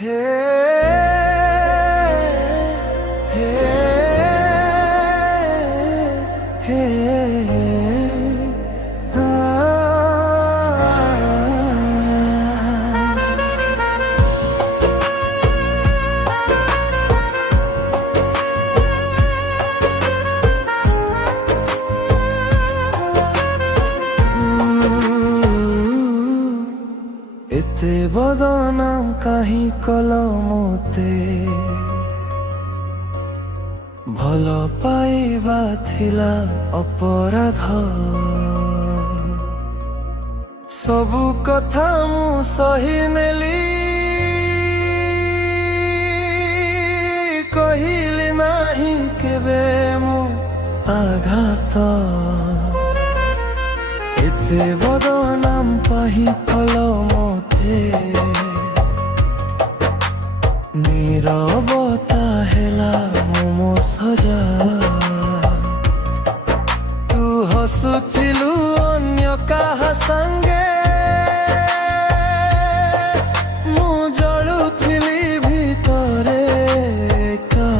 হে হে হে এতে বদনাম কাহি কলমতে ভাল পাইবা থিলা অপরাধ সবু কথা মু সহি নেলি কহিলি নাহি কেবে মু আঘাত এতে বদনাম পাহি কলমতে নীরবতা হেলা মো সজা তু হসুথিলু অন্য কাহা সাঙ্গে মু জଳୁଥିଲି ভিতরে একা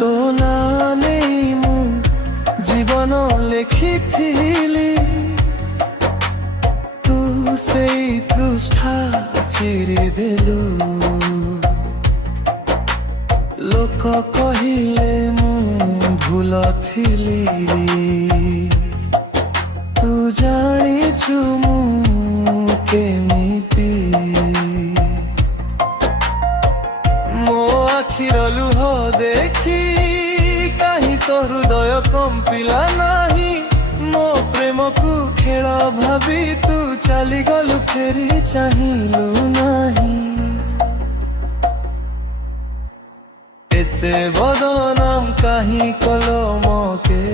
তো না নেই মু জীবন লেখিথিলি তু সেই পৃষ্ঠা চিরি দেলু লোক কহিলে মু ভুল থিলি তু জাଣିଛୁ মু କେମିତି ମୋ ଆଖିର ଲୁହ ଦେଖି କାହିଁ ତୋ ହୃଦୟ କମ୍ପିଲା ନାହିଁ ମୋ ପ୍ରେମକୁ ଖେଳ ଭାବି ତୁ ଚାଲିଗଲୁ ଫେରି ଚାହିଁଲୁ ନାହିଁ ଏତେ ବଦନାମ କାହିଁ କଲ ମତେ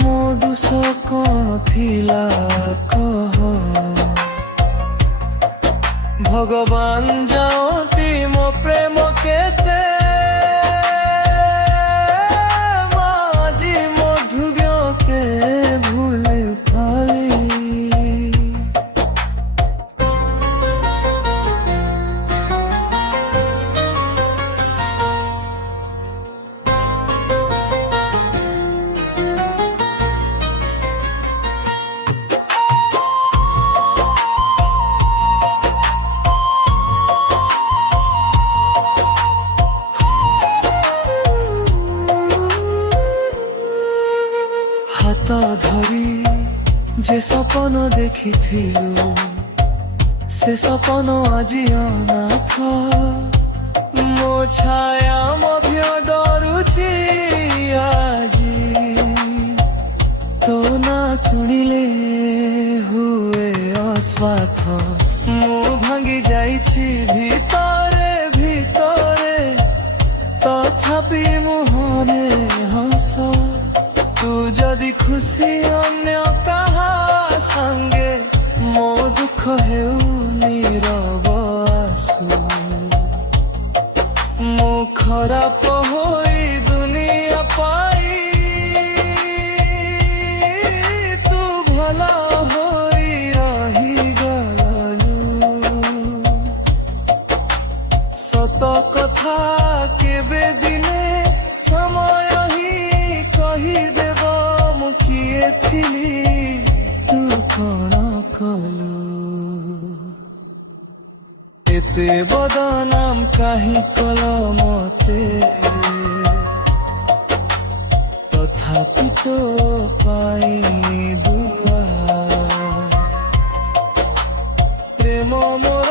ମୋ ଦୋଷ କ'ଣ ଥିଲା କହ ভগবান জানতি মো প্রেম কেতে মাঝি মধুব্যকে ভুলে পালি হাত ধরি যে স্বপ্ন দেখিথিলু সে স্বপ্ন আজি অনাথ মো ছায়া মধ্য ডরুছি আজি তো না শুনিলে হুয়ে অস্বার্থ মু ভাঙ্গি যাইছি ভিতরে ভিতরে তথাপি মুহরে হস তু যদি খুশি অন্য কাহা সঙ্গে মো দুঃখ হেউ নীরব আসু মো খরাপ হই দুনিয়া পাই তু ভাল হই রহিগলু সত কথা কেবে দিনে সময় হি কহিদেব মু কিয়ে থিলি তু কোণ কলু এতে বদনাম কাহি কল মতে তথাপি তো পাই দুয়া প্রেম মোর